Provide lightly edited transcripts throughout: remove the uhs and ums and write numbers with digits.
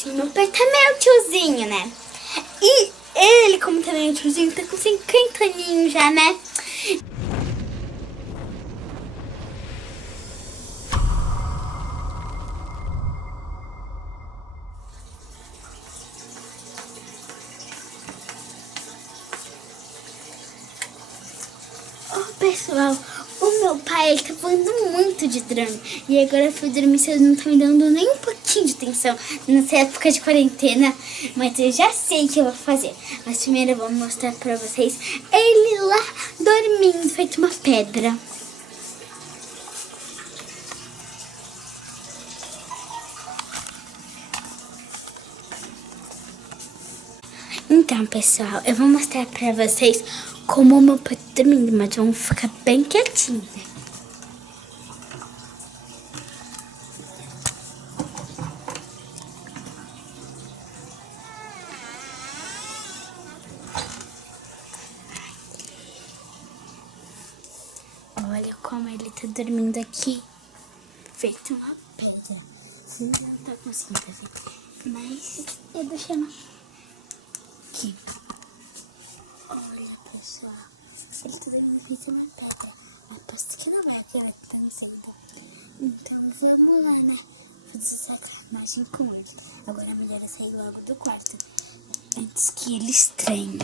assim, meu pai tá meio tiozinho, né? E ele, como tá meio tiozinho, tá com 50 aninhos já, né? Pessoal, o meu pai, ele tá falando muito de drama. E agora eu fui dormir cedo, não tá me dando nem um pouquinho de atenção nessa época de quarentena. Mas eu já sei o que eu vou fazer. Mas primeiro eu vou mostrar pra vocês ele lá dormindo, feito uma pedra. Então, pessoal, eu vou mostrar pra vocês como o meu pai tá dormindo, mas vamos ficar bem quietinho, né? Olha como ele tá dormindo aqui, feito uma pedra. Não tá conseguindo ver, mas eu deixei aqui. Olha, pessoal, ele tá dormindo feito uma pedra, mas posso que não é aquele que tá me sendo. Então vamos lá, né? Fazer sacanagem com ele. Agora é melhor eu sair logo do quarto, antes que ele estranhe.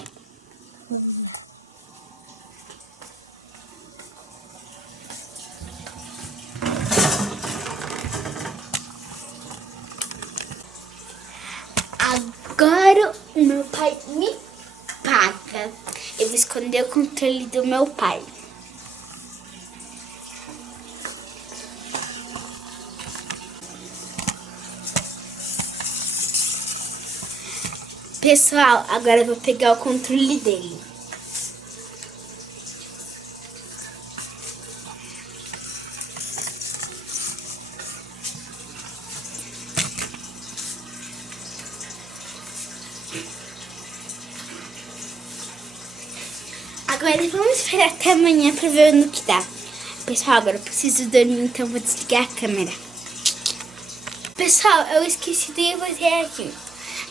Agora o meu pai me paga. Eu vou esconder o controle do meu pai. Pessoal, agora eu vou pegar o controle dele. Agora vamos esperar até amanhã pra ver no que dá. Pessoal, agora eu preciso dormir, então vou desligar a câmera. Pessoal, eu esqueci de botar aqui.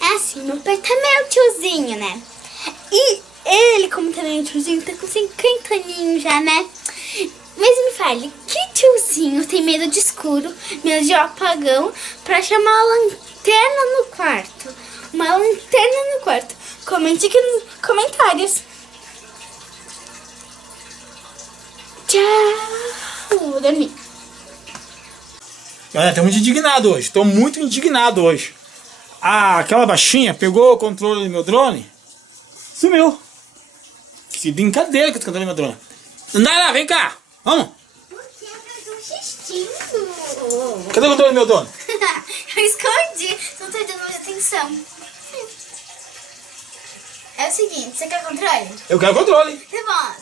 É assim, meu pai tá meio tiozinho, né? E ele, como tá meio tiozinho, tá com 50 aninhos já, né? Mas me fale, que tiozinho tem medo de escuro, medo de apagão, pra chamar uma lanterna no quarto? Uma lanterna no quarto. Comente aqui nos comentários. Tchau. Vou dormir. Olha, tô muito indignado hoje. Tô muito indignado hoje. Aquela baixinha pegou o controle do meu drone, sumiu. Que brincadeira que eu tô controlando meu drone. Dandara, vem cá. Vamos. Porque eu fiz um xistinho. Cadê o controle do meu drone? Eu escondi. Não tô dando muita atenção. É o seguinte, você quer controle? Eu quero controle. Tá bom,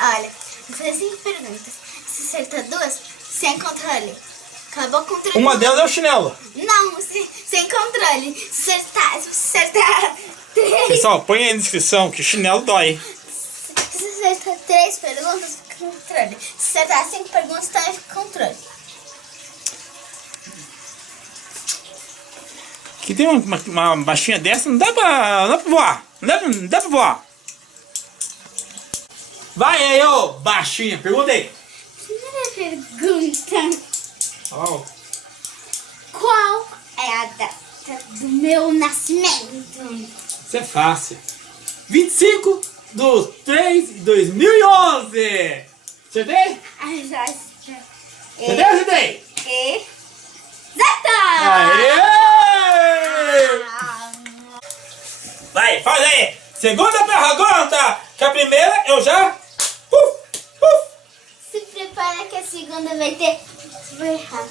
olha, vou fazer 5 perguntas. Se acertar 2, sem controle. Acabou o controle. Uma delas é o chinelo. Não, sem controle. Se acertar 3. Pessoal, põe aí na descrição que chinelo dói. Se acertar 3 perguntas, fica com controle. Se acertar 5 perguntas, também fica com controle. Que tem uma baixinha dessa, não dá pra voar. Não dá pra voar. Vai aí, ô baixinha, pergunta aí. Primeira pergunta. Oh. Qual é a data do meu nascimento? Isso é fácil. 25/3/2011. Acertei? Acertei ou acertei? Exato! Aê! Vai, faz aí. Segunda pergunta. Que a primeira eu já... Se prepara que a segunda vai ter... Vou errar.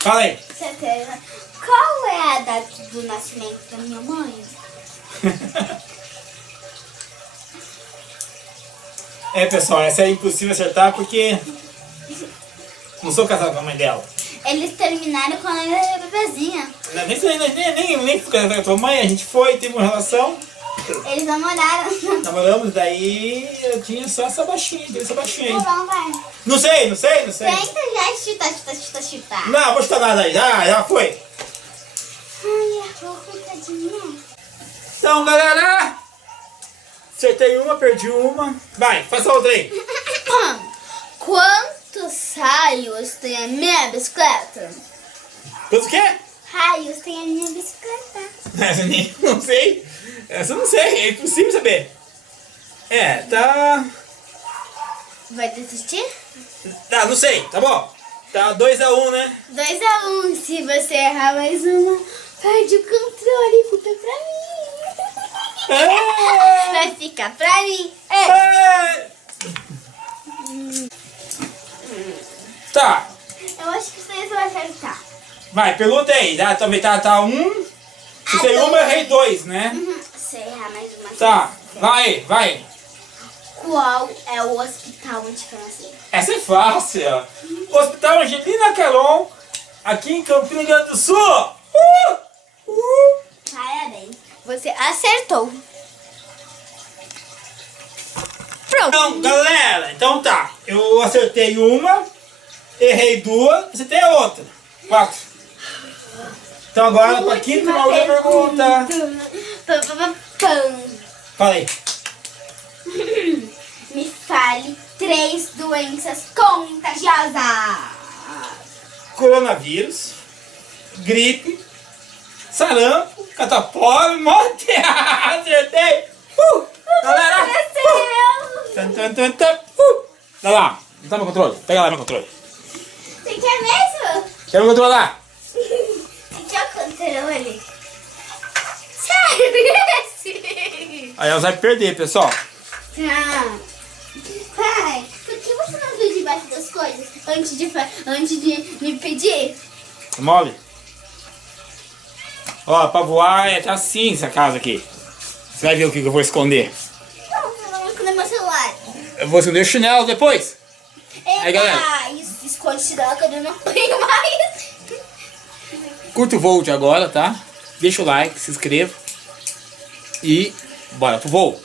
Fala aí. Certeza. Qual é a data do nascimento da minha mãe? É, pessoal, essa é impossível acertar porque não sou casado com a mãe dela. Eles terminaram quando ela era bebezinha. Nem fui casado com a tua mãe, a gente foi, teve uma relação. Eles namoraram. Namoramos, daí eu tinha só essa baixinha, essa baixinha aí. Tá bom, vai. Não sei. Tenta já chutar. Não, vou chutar nada aí, já foi. Então, galera, acertei uma, perdi uma. Vai, faça outra aí. Quantos raios tem a minha bicicleta? Quantos o quê? Raios tem a minha bicicleta. Essa nem, não sei. Essa eu não sei, é impossível saber. É, tá... Vai desistir? Tá, não sei, tá bom. Tá 2-1, né? 2-1. Se você errar mais uma, perde o controle e fica pra mim. É. Vai ficar pra mim. É. Tá, Eu acho que vocês vão acertar. vai, pergunta aí. Também tá 1. Se tem uma, eu errei 2, né? Se errar mais uma. Tá, vai. Qual é o hospital onde foi nascido? Essa é fácil. O Hospital Angelina Calon, aqui em Campina Grande do Sul. Parabéns. Você acertou. Pronto. Então, galera, então tá. Eu acertei uma, errei 2, acertei a outra. 4. Então agora, pra quinta e última pergunta. Fala aí. Me fale 3 doenças contagiosas. Coronavírus, gripe, sarampo, catapora, morte. Acertei. Galera. Dá lá. Não tá meu controle. Pega lá meu controle. Você quer mesmo? Quero controlar. Você quer o controle? Sério esse? Aí ela vai perder, pessoal. Tá. Pai, por que você não viu debaixo das coisas antes de me pedir? Mole. Ó, pra voar é tá assim essa casa aqui. Você vai ver o que eu vou esconder. Não, eu não vou esconder meu celular. Eu vou esconder o chinelo depois. Aí, galera. Isso, esconde o chinelo que eu não apanho mais. Curta o voo de agora, tá? Deixa o like, se inscreva. E bora pro voo.